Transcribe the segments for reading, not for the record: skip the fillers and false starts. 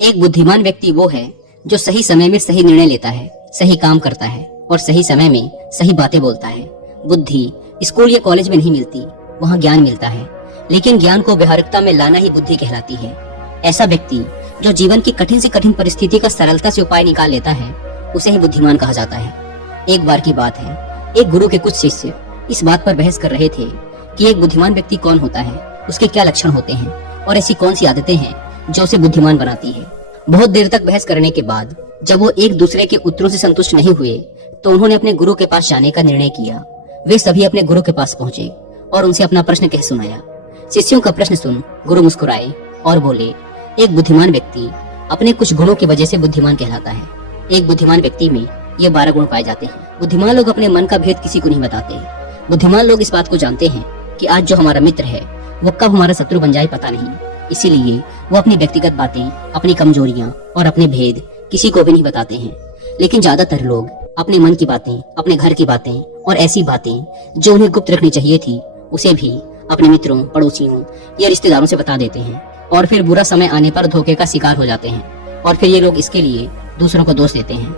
एक बुद्धिमान व्यक्ति वो है जो सही समय में सही निर्णय लेता है, सही काम करता है और सही समय में सही बातें बोलता है। बुद्धि स्कूल या कॉलेज में नहीं मिलती, वहाँ ज्ञान मिलता है, लेकिन ज्ञान को व्यवहारिकता में लाना ही बुद्धि कहलाती है। ऐसा व्यक्ति जो जीवन की कठिन से कठिन परिस्थिति का सरलता से उपाय निकाल लेता है, उसे ही बुद्धिमान कहा जाता है। एक बार की बात है, एक गुरु के कुछ शिष्य इस बात पर बहस कर रहे थे कि एक बुद्धिमान व्यक्ति कौन होता है, उसके क्या लक्षण होते हैं और ऐसी कौन सी आदतें हैं जो उसे बुद्धिमान बनाती है। बहुत देर तक बहस करने के बाद जब वो एक दूसरे के उत्तरों से संतुष्ट नहीं हुए तो उन्होंने अपने गुरु के पास जाने का निर्णय किया। वे सभी अपने गुरु के पास पहुंचे और उनसे अपना प्रश्न कह सुनाया। शिष्यों का प्रश्न सुन गुरु मुस्कुराए और बोले, एक बुद्धिमान व्यक्ति अपने कुछ गुणों की वजह से बुद्धिमान कहलाता है। एक बुद्धिमान व्यक्ति में ये 12 गुण पाए जाते हैं। बुद्धिमान लोग अपने मन का भेद किसी को नहीं बताते। बुद्धिमान लोग इस बात को जानते हैं कि आज जो हमारा मित्र है वो कब हमारा शत्रु बन जाए पता नहीं, इसीलिए वो अपनी व्यक्तिगत बातें, अपनी कमजोरियां और अपने भेद किसी को भी नहीं बताते हैं। लेकिन ज्यादातर लोग अपने मन की बातें, अपने घर की बातें और ऐसी बातें जो उन्हें गुप्त रखनी चाहिए थी उसे भी अपने मित्रों, पड़ोसियों या रिश्तेदारों से बता देते हैं और फिर बुरा समय आने पर धोखे का शिकार हो जाते हैं और फिर ये लोग इसके लिए दूसरों को दोष देते हैं।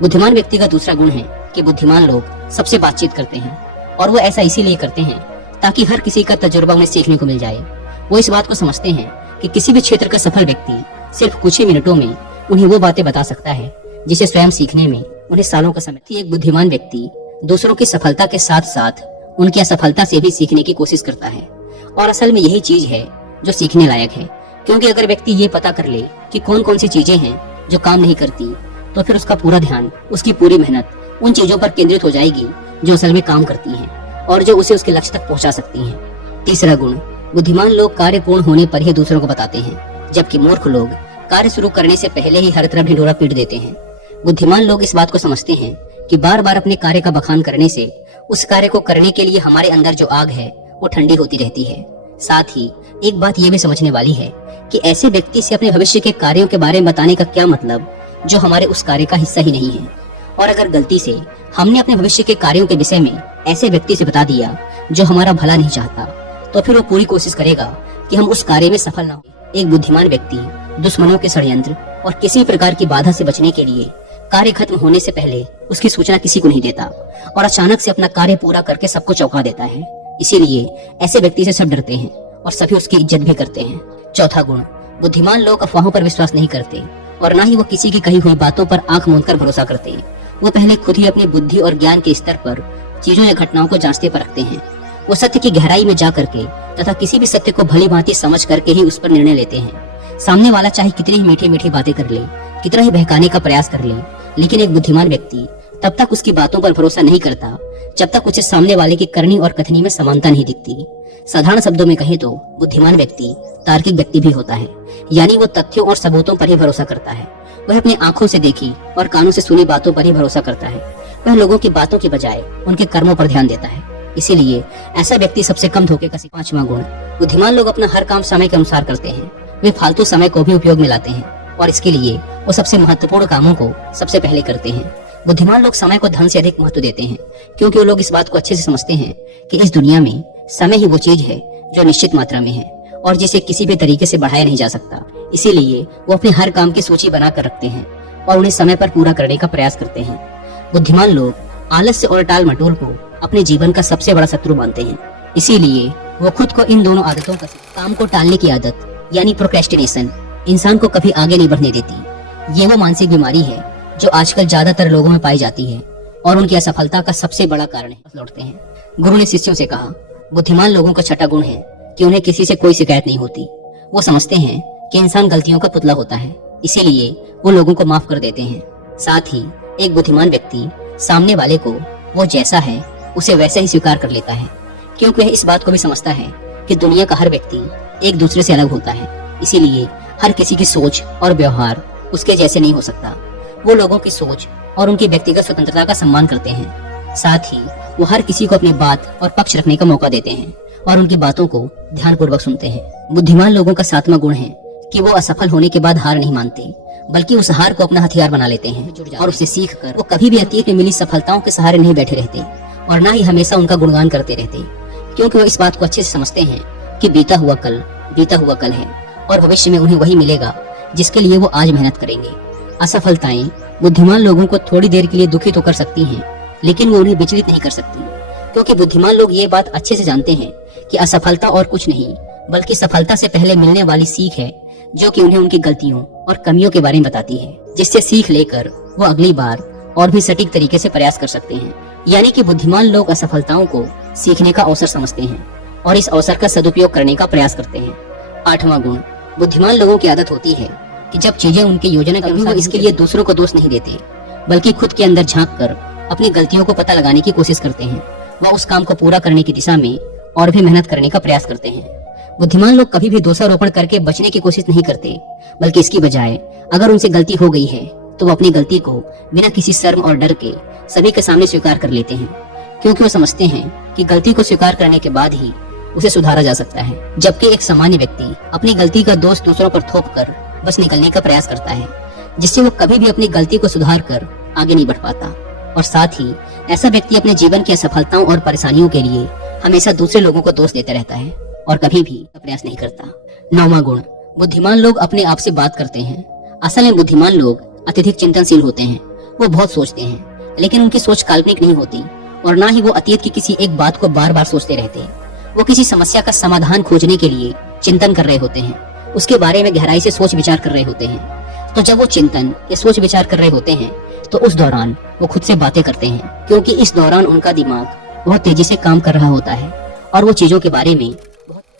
बुद्धिमान व्यक्ति का दूसरा गुण है कि बुद्धिमान लोग सबसे बातचीत करते हैं और वो ऐसा इसीलिए करते हैं ताकि हर किसी का तजुर्बा उन्हें सीखने को मिल जाए। वो इस बात को समझते हैं कि किसी भी क्षेत्र का सफल व्यक्ति सिर्फ कुछ ही मिनटों में उन्हें वो बातें बता सकता है जिसे स्वयं सीखने में उन्हें सालों का समय। एक बुद्धिमान व्यक्ति दूसरों की सफलता के साथ साथ उनकी असफलता से भी सीखने की कोशिश करता है और असल में यही चीज है जो सीखने लायक है, क्योंकि अगर व्यक्ति ये पता कर ले कि कौन कौन सी चीजें हैं जो काम नहीं करती तो फिर उसका पूरा ध्यान, उसकी पूरी मेहनत उन चीजों पर केंद्रित हो जाएगी जो असल में काम करती हैं और जो उसे उसके लक्ष्य तक पहुंचा सकती हैं। तीसरा गुण, बुद्धिमान लोग कार्य पूर्ण होने पर ही दूसरों को बताते हैं, जबकि मूर्ख लोग कार्य शुरू करने से पहले ही हर तरफ ढिंढोरा पीट देते हैं। बुद्धिमान लोग इस बात को समझते हैं कि बार बार अपने कार्य का बखान करने से उस कार्य को करने के लिए हमारे अंदर जो आग है वो ठंडी होती रहती है। साथ ही एक बात ये भी समझने वाली है कि ऐसे व्यक्ति से अपने भविष्य के कार्यों के बारे में बताने का क्या मतलब जो हमारे उस कार्य का हिस्सा ही नहीं है। और अगर गलती से हमने अपने भविष्य के कार्यों के विषय में ऐसे व्यक्ति से बता दिया जो हमारा भला नहीं चाहता तो फिर वो पूरी कोशिश करेगा कि हम उस कार्य में सफल ना हो। एक बुद्धिमान व्यक्ति दुश्मनों के षड्यंत्र और किसी प्रकार की बाधा से बचने के लिए कार्य खत्म होने से पहले उसकी सूचना किसी को नहीं देता और अचानक से अपना कार्य पूरा करके सबको चौंका देता है। इसीलिए ऐसे व्यक्ति से सब डरते हैं और सभी उसकी इज्जत भी करते हैं। चौथा गुण, बुद्धिमान लोग अफवाहों पर विश्वास नहीं करते और न ही वो किसी की कही हुई बातों पर आंख मूंद कर भरोसा करते। वो पहले खुद ही अपनी बुद्धि और ज्ञान के स्तर पर चीजों या घटनाओं को जांचते परखते हैं। वो सत्य की गहराई में जा करके तथा किसी भी सत्य को भली भांति समझ करके ही उस पर निर्णय लेते हैं। सामने वाला चाहे कितनी ही मीठी मीठी बातें कर ले, कितना ही बहकाने का प्रयास कर ले, लेकिन एक बुद्धिमान व्यक्ति तब तक उसकी बातों पर भरोसा नहीं करता जब तक उसे सामने वाले की करनी और कथनी में समानता नहीं दिखती। साधारण शब्दों में कहें तो बुद्धिमान व्यक्ति तार्किक व्यक्ति भी होता है, यानी वो तथ्यों और सबूतों पर ही भरोसा करता है। वह अपनी आंखों से देखी और कानों से सुनी बातों पर ही भरोसा करता है। वह लोगों की बातों के बजाय उनके कर्मों पर ध्यान देता है। इसीलिए ऐसा व्यक्ति सबसे कम धोखे का। पांचवा गुण, बुद्धिमान लोग अपना हर काम समय के अनुसार करते हैं। वे फालतू समय को भी उपयोग में लाते हैं और इसके लिए वो सबसे महत्वपूर्ण कामों को सबसे पहले करते हैं। बुद्धिमान लोग समय को धन से अधिक महत्व देते हैं, क्योंकि वो लोग इस बात को अच्छे से समझते हैं कि इस दुनिया में समय ही वो चीज है जो निश्चित मात्रा में है और जिसे किसी भी तरीके से बढ़ाया नहीं जा सकता। इसीलिए वो अपने हर काम की सूची बनाकर रखते हैं और उन्हें समय पर पूरा करने का प्रयास करते हैं। बुद्धिमान लोग आलस्य और टाल मटोल को अपने जीवन का सबसे बड़ा शत्रु मानते हैं। इसीलिए वो खुद को इन दोनों आदतों का, काम को टालने की आदत यानी प्रोक्रेस्टिनेशन, इंसान को कभी आगे नहीं बढ़ने देती। ये वो मानसिक बीमारी है जो आजकल ज्यादातर लोगों में पाई जाती है और उनकी असफलता का सबसे बड़ा कारण है। लौटते हैं, गुरु ने शिष्यों से कहा, बुद्धिमान लोगों का छठा गुण है कि उन्हें किसी से कोई शिकायत नहीं होती। वो समझते हैं कि इंसान गलतियों का पुतला होता है, इसीलिए वो लोगों को माफ कर देते हैं। साथ ही एक बुद्धिमान व्यक्ति सामने वाले को वो जैसा है उसे वैसे ही स्वीकार कर लेता है, क्योंकि वह इस बात को भी समझता है कि दुनिया का हर व्यक्ति एक दूसरे से अलग होता है। इसीलिए हर किसी की सोच और व्यवहार उसके जैसे नहीं हो सकता। वो लोगों की सोच और उनकी व्यक्तिगत स्वतंत्रता का सम्मान करते हैं। साथ ही वो हर किसी को अपनी बात और पक्ष रखने का मौका देते हैं और उनकी बातों को ध्यानपूर्वक सुनते हैं। बुद्धिमान लोगों का सातवां गुण है कि वो असफल होने के बाद हार नहीं मानते, बल्कि उस हार को अपना हथियार बना लेते हैं और उसे सीख कर वो कभी भी अतीत में मिली सफलताओं के सहारे नहीं बैठे रहते और न ही हमेशा उनका गुणगान करते रहते, क्योंकि वो इस बात को अच्छे से समझते हैं कि बीता हुआ कल है और भविष्य में उन्हें वही मिलेगा जिसके लिए वो आज मेहनत करेंगे। असफलताएं बुद्धिमान लोगों को थोड़ी देर के लिए दुखी तो कर सकती हैं, लेकिन वो उन्हें विचलित नहीं कर सकती, क्योंकि बुद्धिमान लोग ये बात अच्छे से जानते हैं कि असफलता और कुछ नहीं बल्कि सफलता से पहले मिलने वाली सीख है, जो कि उन्हें उनकी गलतियों और कमियों के बारे में बताती है, जिससे सीख लेकर वो अगली बार और भी सटीक तरीके से प्रयास कर सकते हैं। यानी कि बुद्धिमान लोग असफलताओं को सीखने का अवसर समझते हैं और इस अवसर का सदुपयोग करने का प्रयास करते हैं। 8वां गुण, बुद्धिमान लोगों की आदत होती है कि जब चीजें उनके योजना के अनुसार, वो इसके लिए दूसरों को दोष नहीं देते, बल्कि खुद के अंदर झांक कर अपनी गलतियों को पता लगाने की कोशिश करते हैं। वह उस काम को पूरा करने की दिशा में और भी मेहनत करने का प्रयास करते हैं। बुद्धिमान लोग कभी भी दोषारोपण करके बचने की कोशिश नहीं करते, बल्कि इसकी बजाय अगर उनसे गलती हो गई है तो वो अपनी गलती को बिना किसी शर्म और डर के सभी के सामने स्वीकार कर लेते हैं, क्योंकि वो समझते हैं कि गलती को स्वीकार करने के बाद ही उसे सुधारा जा सकता है। जबकि एक सामान्य व्यक्ति अपनी गलती का दोष दूसरों पर थोप कर बस निकलने का प्रयास करता है, जिससे वो कभी भी अपनी गलती को सुधार कर आगे नहीं बढ़ पाता। और साथ ही ऐसा व्यक्ति अपने जीवन की असफलताओं और परेशानियों के लिए हमेशा दूसरे लोगों को दोष देते रहता है और कभी भी प्रयास नहीं करता। 9वां गुण, बुद्धिमान लोग अपने आप से बात करते हैं। असल में बुद्धिमान लोग अत्यधिक चिंतनशील होते हैं। वो बहुत सोचते हैं, लेकिन उनकी सोच काल्पनिक नहीं होती और ना ही वो अतीत की किसी एक बात को बार बार सोचते रहते। वो किसी समस्या का समाधान खोजने के लिए चिंतन कर रहे होते हैं, उसके बारे में गहराई से सोच विचार कर रहे होते हैं। तो जब वो चिंतन या सोच विचार कर रहे होते हैं तो उस दौरान वो खुद से बातें करते हैं, क्योंकि इस दौरान उनका दिमाग बहुत तेजी से काम कर रहा होता है और वो चीजों के बारे में।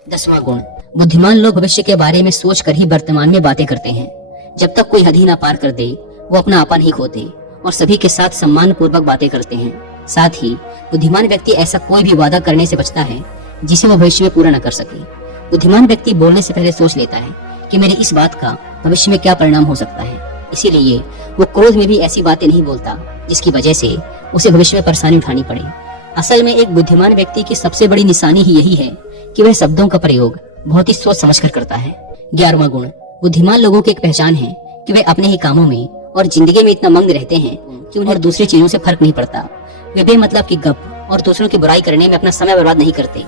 10वां गुण, बुद्धिमान लोग भविष्य के बारे में सोच कर ही वर्तमान में बातें करते हैं। जब तक कोई हद ही ना पार कर दे वो अपना आपा नहीं खोते और सभी के साथ सम्मान पूर्वक बातें करते हैं। साथ ही बुद्धिमान व्यक्ति ऐसा कोई भी वादा करने से बचता है जिसे वो भविष्य में पूरा न कर सके। बुद्धिमान व्यक्ति बोलने से पहले सोच लेता है कि मेरी इस बात का भविष्य में क्या परिणाम हो सकता है, इसीलिए वो क्रोध में भी ऐसी बातें नहीं बोलता जिसकी वजह से उसे भविष्य में परेशानी उठानी पड़े। असल में एक बुद्धिमान व्यक्ति की सबसे बड़ी निशानी ही यही है कि वह शब्दों का प्रयोग बहुत ही सोच समझकर करता है। 11वां गुण, बुद्धिमान लोगों की एक पहचान है कि वे अपने ही कामों में और जिंदगी में इतना मग्न रहते हैं कि उन्हें और दूसरी चीजों से फर्क नहीं पड़ता। वे बेमतलब की गप और दूसरों की बुराई करने में अपना समय बर्बाद नहीं करते,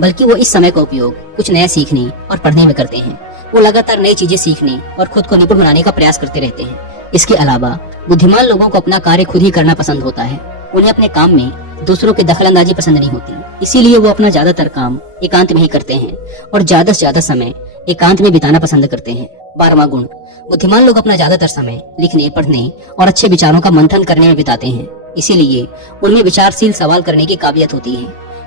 बल्कि वो इस समय का उपयोग कुछ नया सीखने और पढ़ने में करते हैं। वो लगातार नई चीजें सीखने और खुद को निपुण बनाने का प्रयास करते रहते हैं। इसके अलावा बुद्धिमान लोगों को अपना कार्य खुद ही करना पसंद होता है। उन्हें अपने काम में दूसरों की दखलंदाजी पसंद नहीं होती, इसीलिए वो अपना ज्यादातर काम एकांत में ही करते हैं और ज्यादा से ज्यादा समय एकांत में बिताना पसंद करते हैं। 12वां गुण, बुद्धिमान लोग अपना ज्यादातर समय लिखने, पढ़ने और अच्छे विचारों का मंथन करने में बिताते हैं, इसीलिए उनमें विचारशील सवाल करने की काबिलियत होती है।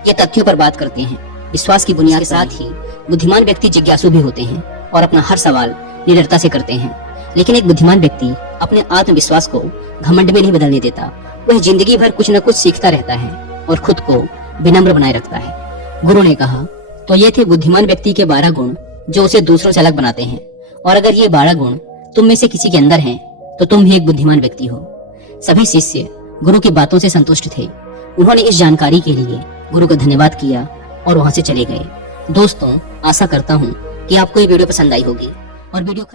ये तथ्यों पर बात करते हैं। विश्वास की बुनियाद के साथ ही बुद्धिमान व्यक्ति जिज्ञासु भी होते हैं और अपना हर सवाल निडरता से करते हैं। लेकिन एक बुद्धिमान व्यक्ति अपने आत्मविश्वास को घमंड में नहीं बदलने देता। वह जिंदगी भर कुछ न कुछ सीखता रहता है और खुद को विनम्र बनाए रखता है। गुरु ने कहा, तो ये थे बुद्धिमान व्यक्ति के 12 गुण जो उसे दूसरों से अलग बनाते हैं। और अगर ये 12 गुण तुम में से किसी के अंदर हैं, तो तुम भी एक बुद्धिमान व्यक्ति हो। सभी शिष्य गुरु की बातों से संतुष्ट थे। उन्होंने इस जानकारी के लिए गुरु को धन्यवाद किया और वहां से चले गए। दोस्तों, आशा करता हूँ कि आपको ये वीडियो पसंद आई होगी और वीडियो